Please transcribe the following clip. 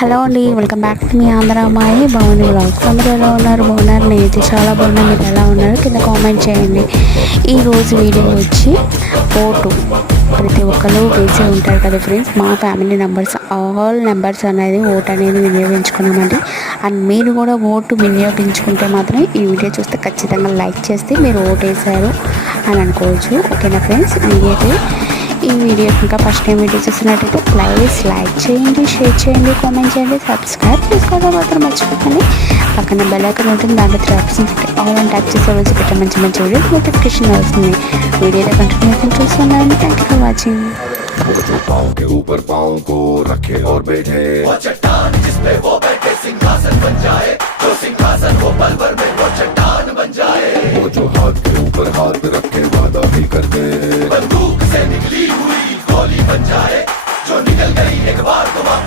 Hello అండి, welcome back to me Andhra అమ్మాయి Bhavani blogs. అందరూ ఎలా ఉన్నారు? బాగున్నారు? నేనైతే చాలా బాగున్నాను. మీరు ఎలా ఉన్నారు? కింద కామెంట్ చేయండి. ఈరోజు వీడియో వచ్చి ఓటు ప్రతి ఒక్కరు వేసి ఉంటారు కదా ఫ్రెండ్స్. మా ఫ్యామిలీ మెంబర్స్ ఆల్ నెంబర్స్ అనేది ఓటు అనేది వినియోగించుకున్నామండి. అండ్ మీరు కూడా ఓటు వినియోగించుకుంటే మాత్రం ఈ వీడియో చూస్తే ఖచ్చితంగా లైక్ చేస్తే మీరు ఓటు వేసారు అని అనుకోవచ్చు. ఓకేనా ఫ్రెండ్స్? ఈ వీడియో ఇంకా ఫస్ట్ టైం వీడియో చూసినట్టయితే ప్లీజ్ లైక్ చేయండి, షేర్ చేయండి, కామెంట్ చేయండి, సబ్స్క్రైబ్ చేసుకోవడం మాత్రం మర్చిపోకండి. పక్కన బెల్ ఐకాన్ ఉంటుంది, దాంట్లో 3 ఆప్షన్స్ ఉంటాయి. ఆల్ అని ట్యాప్ చేసే రోజు పెట్టే మంచి మంచి వీడియోస్ నోటిఫికేషన్ వస్తుంది. వీడియోలో కంటిన్యూషన్ చూస్తున్నాను. Thank you for watching. वो जो पाँव के ऊपर पाँव को रखे और बैठे, वो चट्टान जिसपे वो बैठे सिंहासन बन जाए, जो सिंहासन वो पल भर में वो चट्टान बन जाए। वो जो हाथ के ऊपर हाथ रखे वादा भी कर दे, बंदूक से निकली हुई गोली बन जाए, जो निकल गई एक बार तो वापस